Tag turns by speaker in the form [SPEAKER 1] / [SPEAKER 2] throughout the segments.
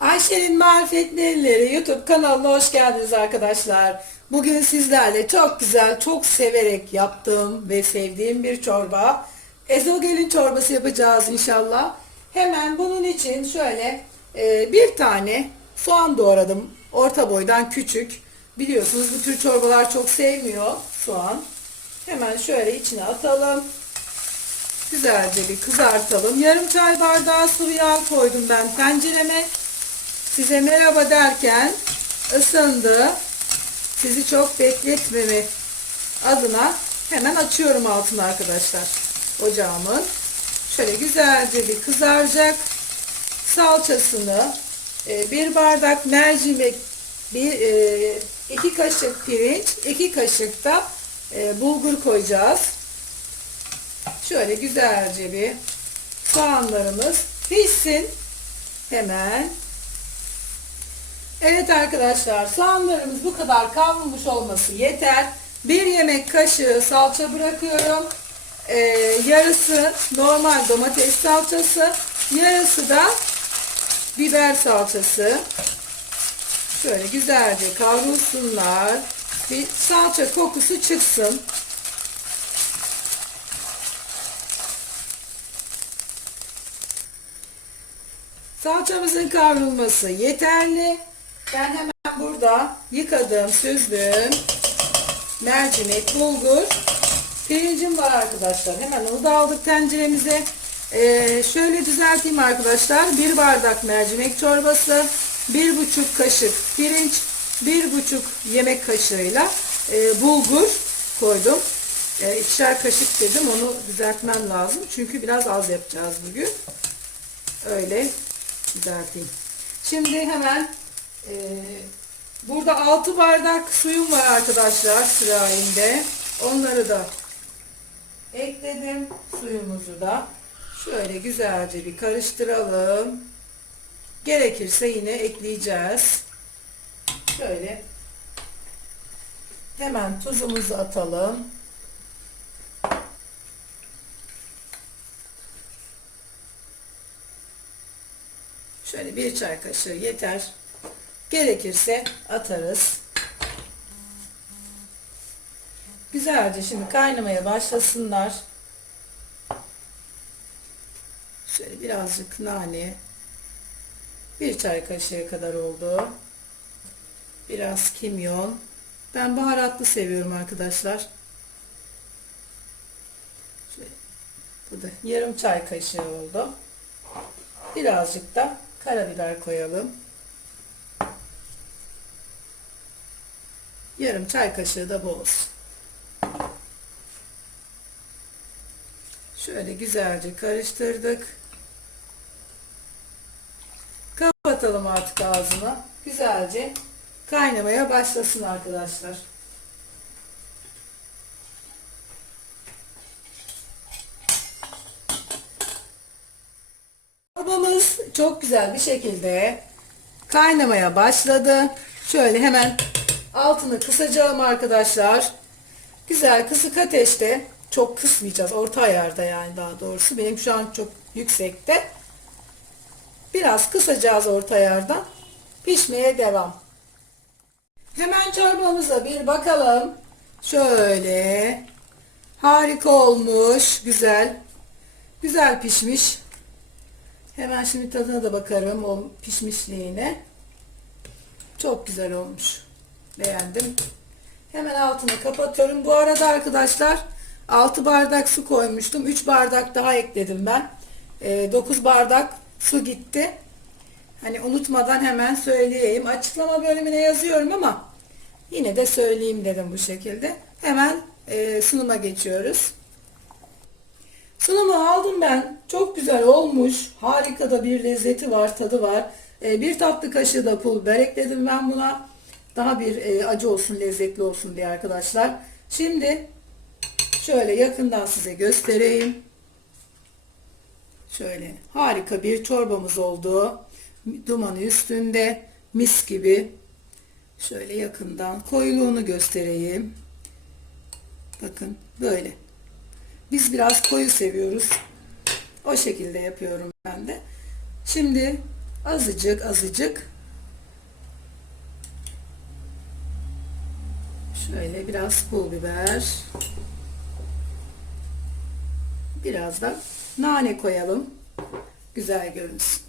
[SPEAKER 1] Ayşe'nin Marifetli Elleri YouTube kanalına hoş geldiniz arkadaşlar. Bugün sizlerle çok güzel, çok severek yaptığım ve sevdiğim bir çorba. Ezogelin çorbası yapacağız inşallah. Hemen bunun için şöyle e, bir tane soğan doğradım. Orta boydan küçük. Biliyorsunuz bu tür çorbalar çok sevmiyor soğan. Hemen şöyle içine atalım. Güzelce bir kızartalım. Yarım çay bardağı sıvı yağ koydum ben tencereme. Size merhaba derken ısındı. Sizi çok bekletmemi adına hemen açıyorum altını arkadaşlar. Ocağımın. Şöyle güzelce bir kızaracak. Salçasını e, bir bardak mercimek bir e, iki kaşık pirinç iki kaşık da e, bulgur koyacağız. Şöyle güzelce bir soğanlarımız pişsin. Hemen Evet arkadaşlar soğanlarımız bu kadar kavrulmuş olması yeter. Bir yemek kaşığı salça bırakıyorum. Ee, yarısı normal domates salçası. Yarısı da biber salçası. Şöyle güzelce kavrulsunlar. Bir salça kokusu çıksın. Salçamızın kavrulması yeterli. Ben hemen burada yıkadığım, süzdüğüm mercimek, bulgur, pirincim var arkadaşlar. Hemen onu da aldık tenceremize. Ee, şöyle düzelteyim arkadaşlar. Bir bardak mercimek çorbası, bir buçuk kaşık pirinç, bir buçuk yemek kaşığıyla e, bulgur koydum. E, ikişer kaşık dedim. Onu düzeltmem lazım. Çünkü biraz az yapacağız bugün. Öyle düzelteyim. Şimdi hemen e, burada 6 bardak suyum var arkadaşlar sırayinde. Onları da ekledim. Suyumuzu da şöyle güzelce bir karıştıralım. Gerekirse yine ekleyeceğiz. Şöyle hemen tuzumuzu atalım. Şöyle bir çay kaşığı yeter. Gerekirse atarız. Güzelce şimdi kaynamaya başlasınlar. Şöyle birazcık nane. Bir çay kaşığı kadar oldu. Biraz kimyon. Ben baharatlı seviyorum arkadaşlar. Şöyle, bu da yarım çay kaşığı oldu. Birazcık da karabiber koyalım. Yarım çay kaşığı da bu olsun. Şöyle güzelce karıştırdık. Kapatalım artık ağzını. Güzelce kaynamaya başlasın arkadaşlar. Çorbamız çok güzel bir şekilde kaynamaya başladı. Şöyle hemen altını kısacağım arkadaşlar. Güzel kısık ateşte çok kısmayacağız. Orta ayarda yani daha doğrusu. Benim şu an çok yüksekte. Biraz kısacağız orta ayardan. Pişmeye devam. Hemen çorbamıza bir bakalım. Şöyle. Harika olmuş. Güzel. Güzel pişmiş. Hemen şimdi tadına da bakarım o pişmişliğine. Çok güzel olmuş. Beğendim. Hemen altını kapatıyorum. Bu arada arkadaşlar 6 bardak su koymuştum. 3 bardak daha ekledim ben. E, 9 bardak su gitti. Hani unutmadan hemen söyleyeyim. Açıklama bölümüne yazıyorum ama yine de söyleyeyim dedim bu şekilde. Hemen e, sunuma geçiyoruz. Sunumu aldım ben. Çok güzel olmuş. Harika da bir lezzeti var, tadı var. E, bir tatlı kaşığı da pul biber ekledim ben buna. Daha bir e, acı olsun, lezzetli olsun diye arkadaşlar. Şimdi şöyle yakından size göstereyim. Şöyle harika bir çorbamız oldu. Dumanı üstünde mis gibi. Şöyle yakından koyuluğunu göstereyim. Bakın böyle. Biz biraz koyu seviyoruz. O şekilde yapıyorum ben de. Şimdi azıcık azıcık şöyle biraz pul biber. Biraz da nane koyalım. Güzel görünsün.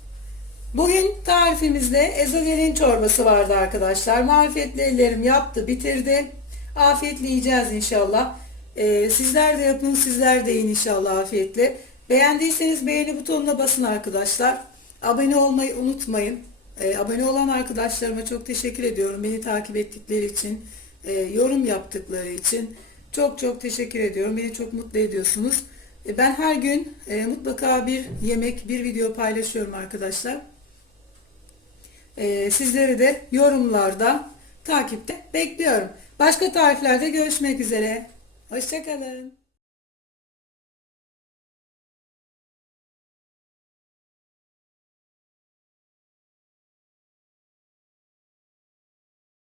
[SPEAKER 1] Bugün tarifimizde ezogelin çorbası vardı arkadaşlar. Marifetli ellerim yaptı bitirdi. Afiyetle yiyeceğiz inşallah. Ee, sizler de yapın sizler de yiyin inşallah afiyetle. Beğendiyseniz beğeni butonuna basın arkadaşlar. Abone olmayı unutmayın. Ee, abone olan arkadaşlarıma çok teşekkür ediyorum beni takip ettikleri için e, yorum yaptıkları için çok çok teşekkür ediyorum beni çok mutlu ediyorsunuz E, ben her gün e, mutlaka bir yemek bir video paylaşıyorum arkadaşlar ee, sizleri de yorumlarda takipte bekliyorum. Başka tariflerde görüşmek üzere. Hoşçakalın.